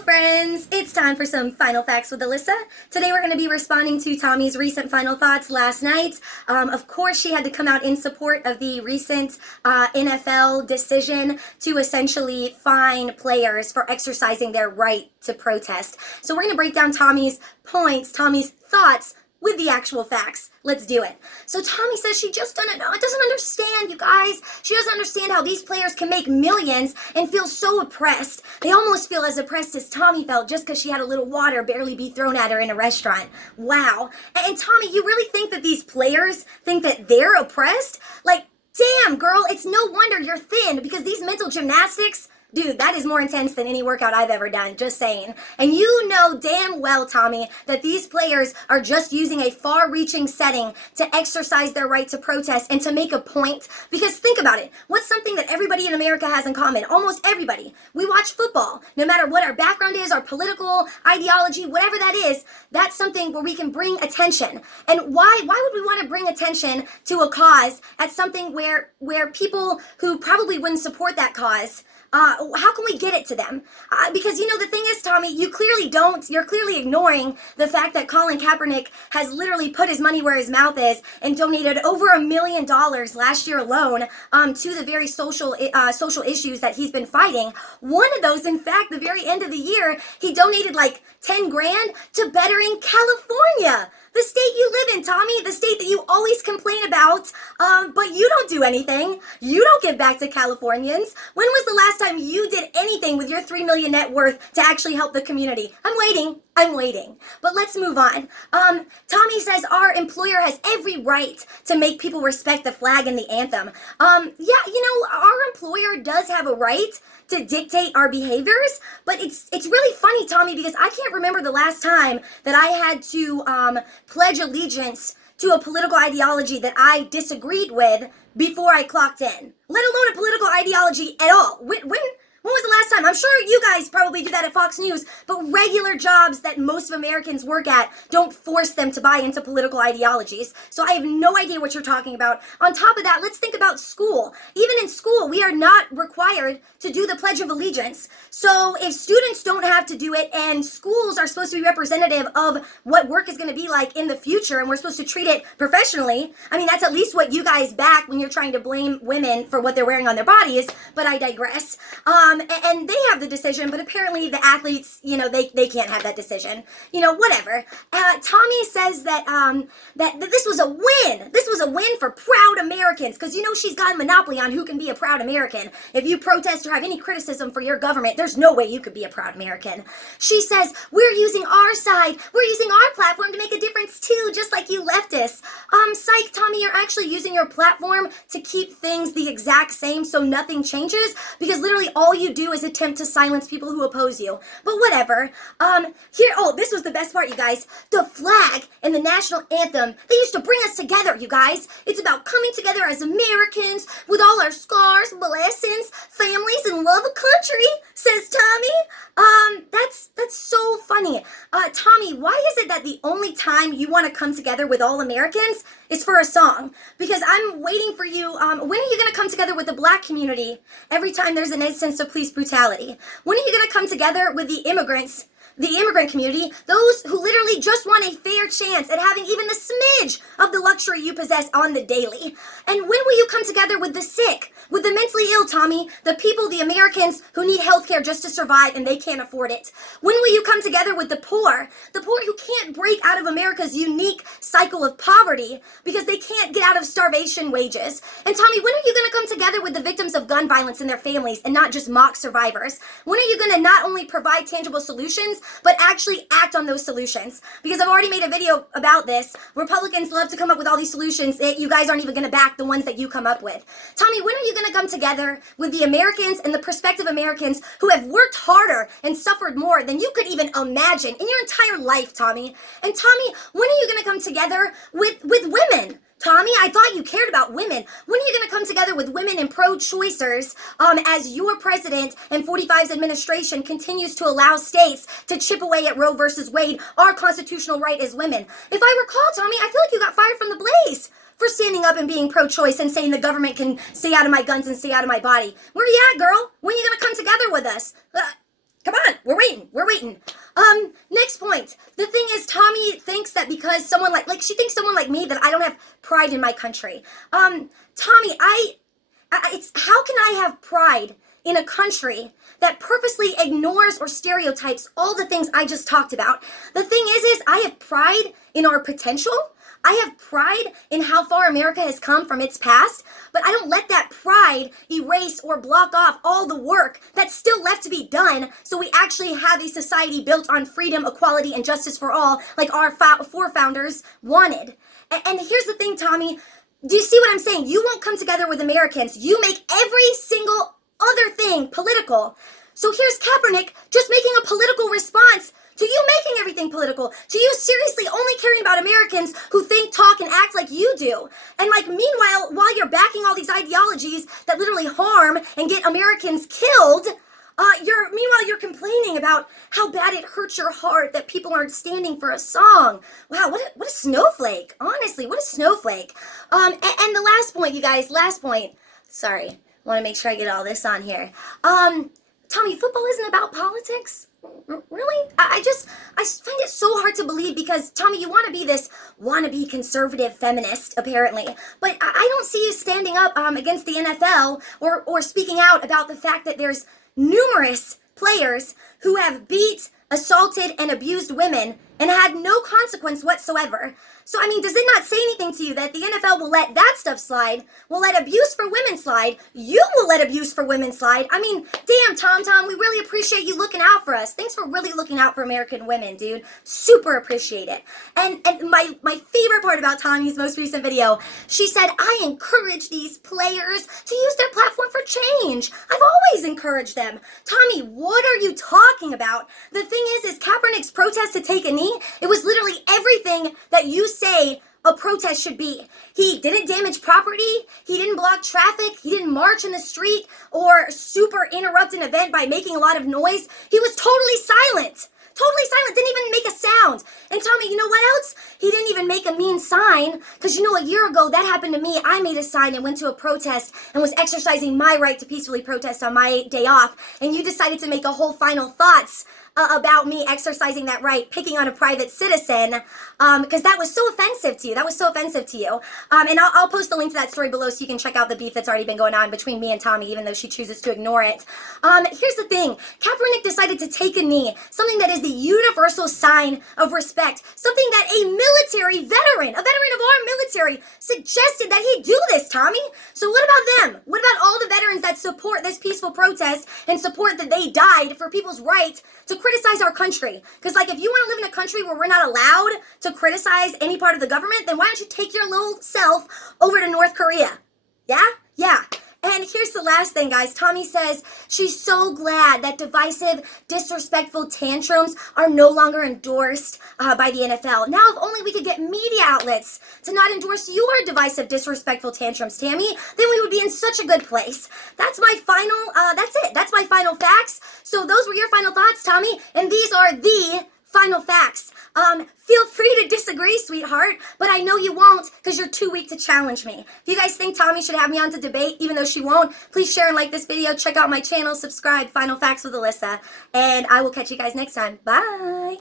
friends! It's time for some Final Facts with Alyssa. Today we're going to be responding to Tomi's recent final thoughts last night. Of course, she had to come out in support of the recent NFL decision to essentially fine players for exercising their right to protest. So we're going to break down Tomi's points, Tomi's thoughts, with the actual facts. Let's do it. So Tomi says she just doesn't understand, you guys. She doesn't understand how these players can make millions and feel so oppressed. They almost feel as oppressed as Tomi felt just because she had a little water barely be thrown at her in a restaurant. Wow. And Tomi, you really think that these players think that they're oppressed? Like, damn, girl, it's no wonder you're thin, because these mental gymnastics, dude, that is more intense than any workout I've ever done, just saying. And you know damn well, Tomi, that these players are just using a far-reaching setting to exercise their right to protest and to make a point. Because think about it. What's something that everybody in America has in common? Almost everybody. We watch football. No matter what our background is, our political ideology, whatever that is, that's something where we can bring attention. And why would we want to bring attention to a cause at something where people who probably wouldn't support that cause, how can we get it to them? Because, you know, the thing is, Tomi, you're clearly ignoring the fact that Colin Kaepernick has literally put his money where his mouth is and donated over $1 million last year alone to the very social issues that he's been fighting. One of those, in fact, the very end of the year, he donated like 10 grand to bettering California. The state you live in, Tomi, the state that you always complain about, but you don't do anything. You don't give back to Californians. When was the last time you did anything with your $3 million net worth to actually help the community? I'm waiting. But let's move on. Tomi says our employer has every right to make people respect the flag and the anthem. Yeah, you know, our employer does have a right to dictate our behaviors, but it's really funny, Tomi, because I can't remember the last time that I had to pledge allegiance to a political ideology that I disagreed with before I clocked in, let alone a political ideology at all. When was the last time? I'm sure you guys probably do that at Fox News, but regular jobs that most of Americans work at don't force them to buy into political ideologies. So I have no idea what you're talking about. On top of that, let's think about school. Even in school, we are not required to do the Pledge of Allegiance. So if students don't have to do it and schools are supposed to be representative of what work is going to be like in the future and we're supposed to treat it professionally, I mean, that's at least what you guys back when you're trying to blame women for what they're wearing on their bodies, but I digress. And they have the decision, but apparently the athletes, you know, they can't have that decision. You know, whatever. Tomi says that that this was a win. This was a win for proud Americans, because you know she's got a monopoly on who can be a proud American. If you protest or have any criticism for your government, there's no way you could be a proud American. She says we're using our side, we're using our platform to make a difference too, just like you leftists. Psych, Tomi, you're actually using your platform to keep things the exact same so nothing changes, because literally all you do is attempt to silence people who oppose you. But whatever. This was the best part, you guys. The flag and the national anthem, they used to bring us together, you guys. It's about coming together as Americans with all our scars, blessings, families, and love of country, says Tomi. That's so funny. Tomi, why is it that the only time you want to come together with all Americans is for a song? Because I'm waiting for you. When are you going to come together with the black community every time there's an instance of police brutality? When are you going to come together with the immigrant community, those who literally just want a fair chance at having even the smidge of the luxury you possess on the daily? And when will you come together with the sick, with the mentally ill, Tomi, the people, the Americans who need health care just to survive and they can't afford it? When will you come together with the poor who can't break out of America's unique cycle of poverty because they can't get out of starvation wages? And Tomi, when are you going to come together with the victims of gun violence and their families and not just mock survivors? When are you going to not only provide tangible solutions, but actually act on those solutions? Because I've already made a video about this. Republicans love to come up with all these solutions that you guys aren't even going to back the ones that you come up with. Tomi, when are you going to come together with the Americans and the prospective Americans who have worked harder and suffered more than you could even imagine in your entire life, Tomi? And Tomi, when are you going to come together with women? Tomi, I thought you cared about women. When are you going to come together with women and pro-choicers as your president and 45's administration continues to allow states to chip away at Roe versus Wade, our constitutional right as women? If I recall, Tomi, I feel like you got fired from the Blaze for standing up and being pro-choice and saying the government can stay out of my guns and stay out of my body. Where you at, girl? When are you going to come together with us? Come on, we're waiting. We're waiting. Next point. The thing is, Tomi thinks that because someone like she thinks someone like me that I don't have pride in my country. Tomi, it's how can I have pride in a country that purposely ignores or stereotypes all the things I just talked about? The thing is I have pride in our potential. I have pride in how far America has come from its past, but I don't let that pride erase or block off all the work that's still left to be done so we actually have a society built on freedom, equality, and justice for all like our forefathers wanted. And here's the thing, Tomi. Do you see what I'm saying? You won't come together with Americans. You make every single other thing political. So here's Kaepernick just making a political response to you making everything political, to you seriously only caring about Americans who think, talk, and act like you do. And meanwhile, while you're backing all these ideologies that literally harm and get Americans killed, you're complaining about how bad it hurts your heart that people aren't standing for a song. Wow, what a snowflake. Honestly, what a snowflake. And the last point, you guys, last point. Sorry, I want to make sure I get all this on here. Tomi, football isn't about politics? Really? I find it so hard to believe because, Tomi, you want to be this wannabe conservative feminist, apparently. But I don't see you standing up against the NFL or speaking out about the fact that there's numerous players who have beat, assaulted, and abused women and had no consequence whatsoever. So, does it not say anything to you that the NFL will let that stuff slide, will let abuse for women slide, you will let abuse for women slide? Damn, Tom, we really appreciate you looking out for us. Thanks for really looking out for American women, dude. Super appreciate it. And my favorite part about Tomi's most recent video, she said, I encourage these players to use their platform for change. I've always encouraged them. Tomi, what are you talking about? The thing is Kaepernick's protest to take a knee, it was literally everything that you say a protest should be. He didn't damage property, he didn't block traffic, he didn't march in the street or super interrupt an event by making a lot of noise. He was totally silent. Totally silent, didn't even make a sound. And Tomi, you know what else? He didn't even make a mean sign, because a year ago that happened to me. I made a sign and went to a protest and was exercising my right to peacefully protest on my day off, and you decided to make a whole final thoughts about me exercising that right, picking on a private citizen, because that was so offensive to you. That was so offensive to you. And I'll post the link to that story below so you can check out the beef that's already been going on between me and Tomi, even though she chooses to ignore it. Here's the thing. Kaepernick decided to take a knee, something that is the universal sign of respect, something that a military veteran, a veteran of our military, suggested that he do this, Tomi. So what about them? What about all the veterans that support this peaceful protest and support that they died for people's right to criticize our country? Because if you want to live in a country where we're not allowed to criticize any part of the government, then why don't you take your little self over to North Korea? Yeah. And here's the last thing, guys. Tomi says she's so glad that divisive, disrespectful tantrums are no longer endorsed by the NFL. Now, if only we could get media outlets to not endorse your divisive, disrespectful tantrums, Tammy, then we would be in such a good place. That's my final, that's it. That's my final facts. So those were your final thoughts, Tomi, and these are the final facts. Feel free to disagree, sweetheart, but I know you won't because you're too weak to challenge me. If you guys think Tomi should have me on to debate, even though she won't, please share and like this video. Check out my channel, subscribe, Final Facts with Alyssa, and I will catch you guys next time. Bye!